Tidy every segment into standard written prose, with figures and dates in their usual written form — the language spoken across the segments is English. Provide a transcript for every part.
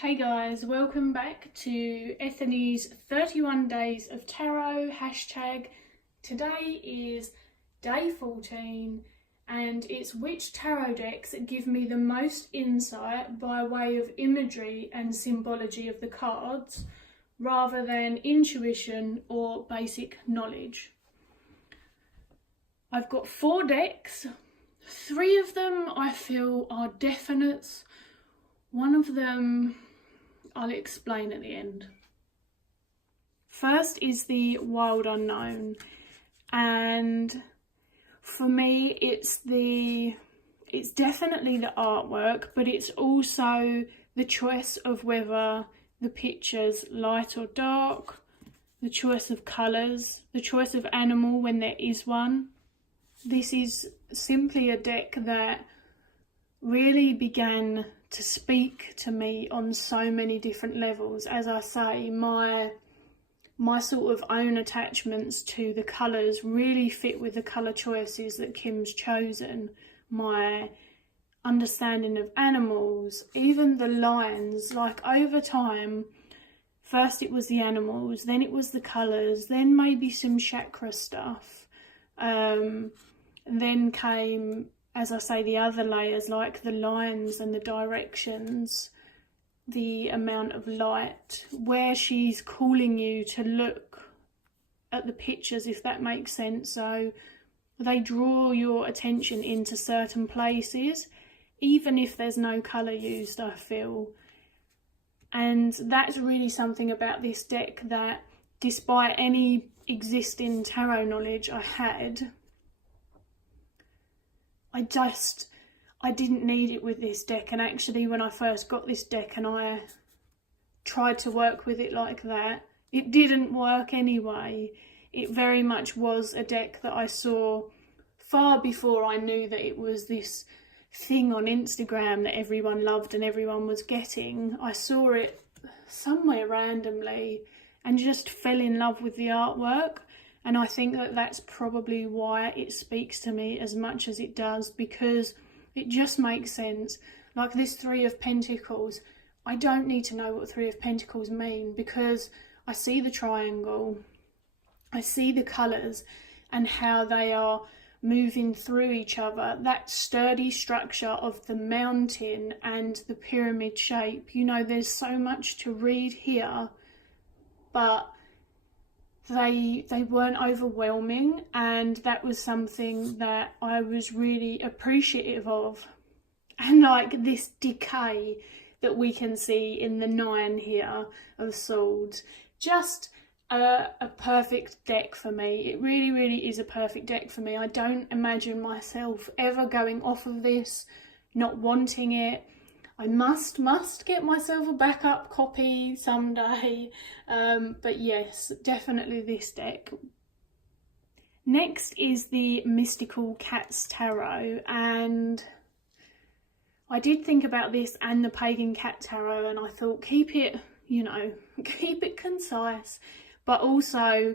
Hey guys, welcome back to Ethony's 31 Days of Tarot hashtag. Today is day 14 and it's which tarot decks give me the most insight by way of imagery and symbology of the cards rather than intuition or basic knowledge. I've got 4 decks. 3 of them I feel are definites. One of them I'll explain at the end. First is the Wild Unknown, and for me it's definitely the artwork, but it's also the choice of whether the picture's light or dark, the choice of colours, the choice of animal when there is one. This is simply a deck that really began to speak to me on so many different levels. As I say, my sort of own attachments to the colours really fit with the colour choices that Kim's chosen. My understanding of animals, even the lines, like over time, first it was the animals, then it was the colours, then maybe some chakra stuff, then came, as I say, the other layers like the lines and the directions, the amount of light, where she's calling you to look at the pictures, if that makes sense. So they draw your attention into certain places, even if there's no colour used, I feel. And that's really something about this deck that, despite any existing tarot knowledge I had, I didn't need it with this deck. And actually when I first got this deck and I tried to work with it like that, it didn't work anyway. It very much was a deck that I saw far before I knew that it was this thing on Instagram that everyone loved and everyone was getting. I saw it somewhere randomly and just fell in love with the artwork. And I think that that's probably why it speaks to me as much as it does, because it just makes sense. Like this 3 of Pentacles, I don't need to know what 3 of Pentacles mean, because I see the triangle, I see the colours and how they are moving through each other. That sturdy structure of the mountain and the pyramid shape. You know, there's so much to read here, but they weren't overwhelming, and that was something that I was really appreciative of. And like this decay that we can see in the 9 here of Swords, just a perfect deck for me. It really, really is a perfect deck for me. I don't imagine myself ever going off of this, not wanting it. I must get myself a backup copy someday, but yes, definitely this deck. Next is the Mystical Cats Tarot, and I did think about this and the Pagan Cat Tarot, and I thought keep it, keep it concise, but also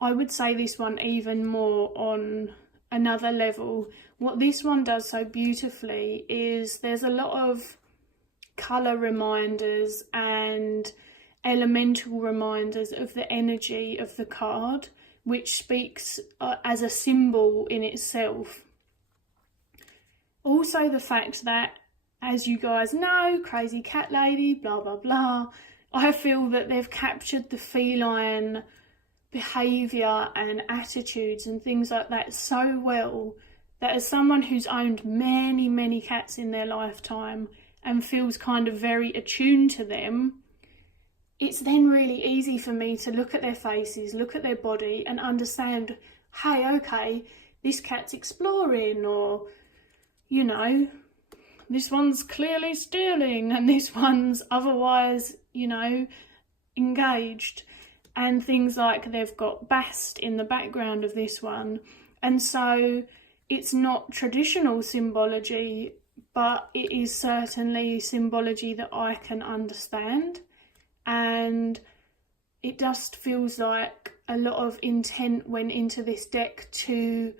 I would say this one even more on another level. What this one does so beautifully is there's a lot of colour reminders and elemental reminders of the energy of the card, which speaks as a symbol in itself. Also the fact that, as you guys know, crazy cat lady, blah blah blah, I feel that they've captured the feline behaviour and attitudes and things like that so well that, as someone who's owned many cats in their lifetime and feels kind of very attuned to them, it's then really easy for me to look at their faces, look at their body and understand, hey, okay, this cat's exploring, or, this one's clearly stealing and this one's otherwise, engaged. And things like they've got Bast in the background of this one. And so it's not traditional symbology, but it is certainly symbology that I can understand, and it just feels like a lot of intent went into this deck to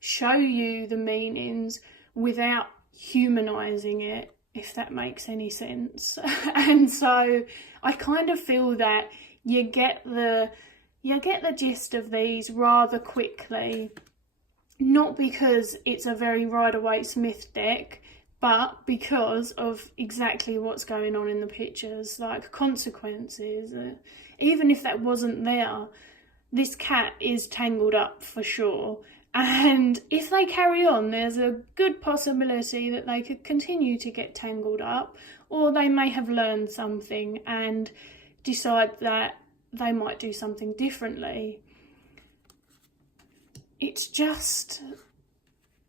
show you the meanings without humanising it, if that makes any sense. And so I kind of feel that you get the gist of these rather quickly, not because it's a very Rider-Waite-Smith deck, but because of exactly what's going on in the pictures, like consequences. Even if that wasn't there, this cat is tangled up for sure. And if they carry on, there's a good possibility that they could continue to get tangled up, or they may have learned something and decide that they might do something differently. It's just,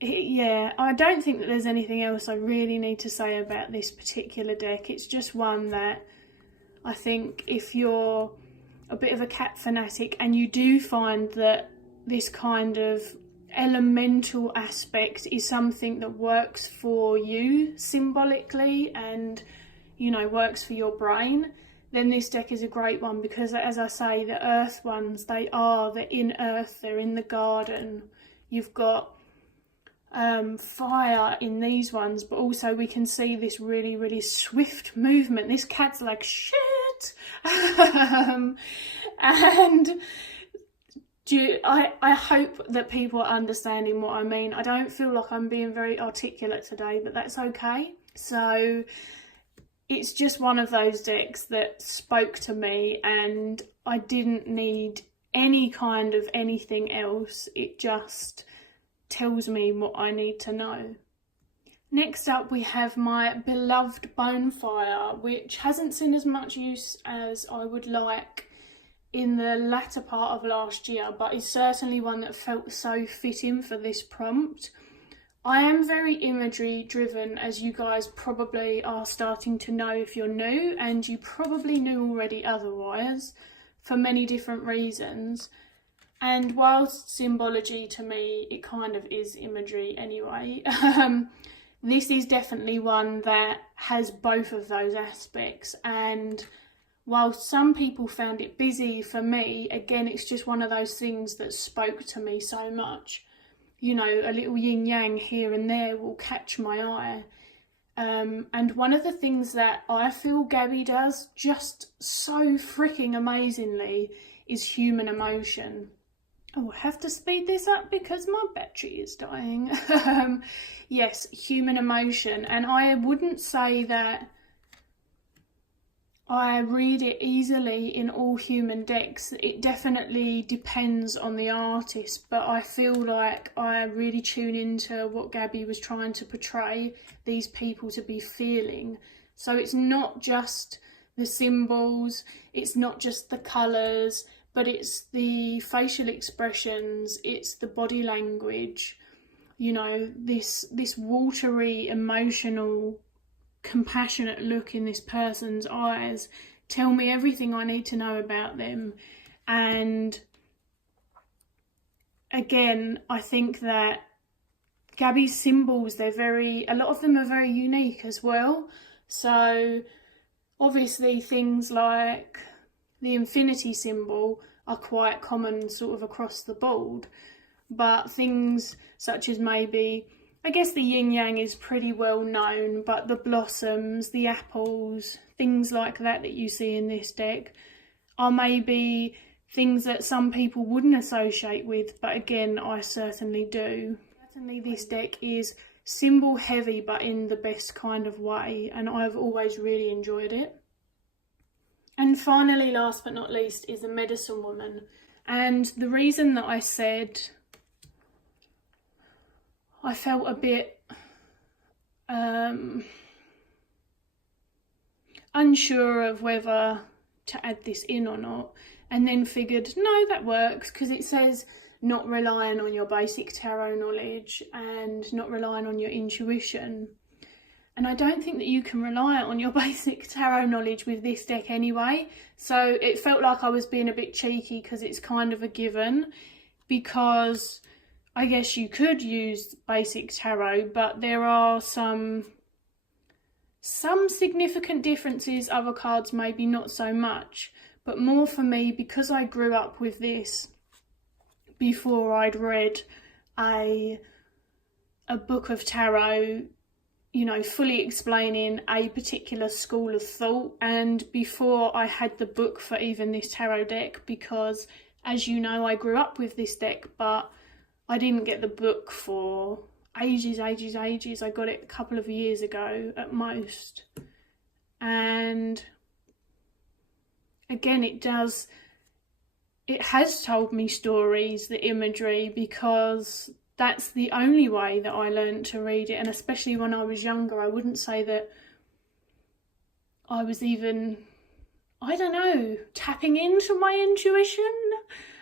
yeah, I don't think that there's anything else I really need to say about this particular deck. It's just one that I think if you're a bit of a cat fanatic and you do find that this kind of elemental aspect is something that works for you symbolically and, you know, works for your brain, then this deck is a great one, because as I say, the earth ones, they're in earth, they're in the garden. You've got fire in these ones, but also we can see this really, really swift movement. This cat's like, shit! And I hope that people are understanding what I mean. I don't feel like I'm being very articulate today, but that's okay. So it's just one of those decks that spoke to me, and I didn't need any kind of anything else. It just tells me what I need to know. Next up we have my beloved Bonefire, which hasn't seen as much use as I would like in the latter part of last year, but is certainly one that felt so fitting for this prompt. I am very imagery driven, as you guys probably are starting to know if you're new, and you probably knew already otherwise, for many different reasons. And whilst symbology to me, it kind of is imagery anyway, this is definitely one that has both of those aspects. And while some people found it busy, for me, again, it's just one of those things that spoke to me so much. You know, a little yin-yang here and there will catch my eye. And one of the things that I feel Gabby does just so freaking amazingly is human emotion. Oh, I have to speed this up because my battery is dying. Yes, human emotion. And I wouldn't say that I read it easily in all human decks. It definitely depends on the artist, but I feel like I really tune into what Gabby was trying to portray these people to be feeling. So it's not just the symbols, it's not just the colours, but it's the facial expressions, it's the body language, you know, this watery, emotional, compassionate look in this person's eyes tell me everything I need to know about them. And again, I think that Gabby's symbols, a lot of them are very unique as well. So obviously things like the infinity symbol are quite common sort of across the board, but things such as maybe, I guess the yin-yang is pretty well known, but the blossoms, the apples, things like that you see in this deck are maybe things that some people wouldn't associate with, but again, I certainly do. Certainly this deck is symbol heavy, but in the best kind of way, and I've always really enjoyed it. And finally, last but not least, is the Medicine Woman. And the reason that I said I felt a bit unsure of whether to add this in or not, and then figured, no, that works, because it says not relying on your basic tarot knowledge and not relying on your intuition. And I don't think that you can rely on your basic tarot knowledge with this deck anyway. So it felt like I was being a bit cheeky because it's kind of a given, because I guess you could use basic tarot, but there are some significant differences. Other cards maybe not so much, but more for me, because I grew up with this before I'd read a book of tarot you know, fully explaining a particular school of thought, and before I had the book for even this tarot deck, because as you know, I grew up with this deck, but I didn't get the book for ages. I got it a couple of years ago at most. And again, it has told me stories, the imagery, because that's the only way that I learned to read it. And especially when I was younger, I wouldn't say that I was even, I don't know, tapping into my intuition,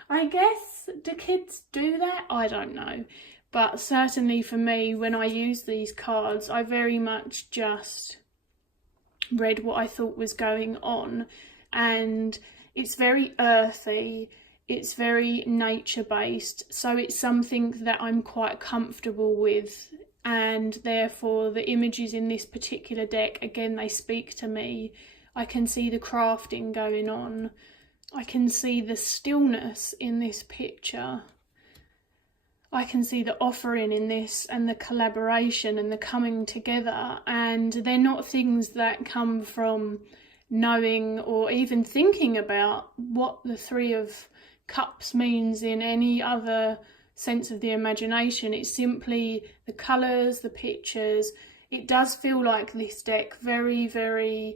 I guess. Do kids do that? I don't know. But certainly for me, when I use these cards, I very much just read what I thought was going on. And it's very earthy, it's very nature-based, so it's something that I'm quite comfortable with, and therefore the images in this particular deck, again, they speak to me. I can see the crafting going on. I can see the stillness in this picture. I can see the offering in this, and the collaboration and the coming together, and they're not things that come from knowing or even thinking about what the Three of Cups means in any other sense of the imagination. It's simply the colours, the pictures. It does feel like this deck very, very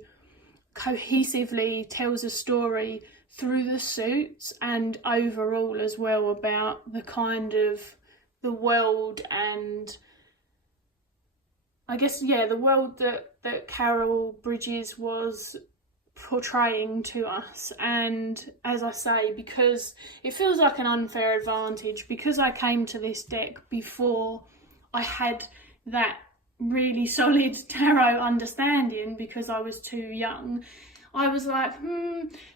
cohesively tells a story through the suits and overall as well about the kind of the world, and I guess, yeah, the world that Carol Bridges was portraying to us. And as I say, because it feels like an unfair advantage, because I came to this deck before I had that really solid tarot understanding, because I was too young, I was like,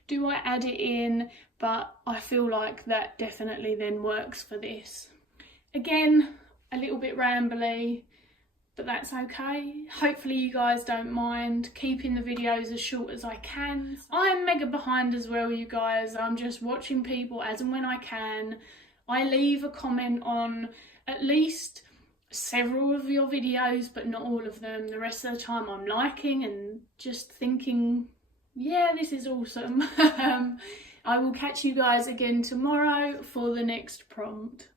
do I add it in? But I feel like that definitely then works for this. Again, a little bit rambly, but that's okay. Hopefully you guys don't mind keeping the videos as short as I can. I'm mega behind as well, you guys. I'm just watching people as and when I can. I leave a comment on at least several of your videos, but not all of them. The rest of the time I'm liking and just thinking, yeah, this is awesome. I will catch you guys again tomorrow for the next prompt.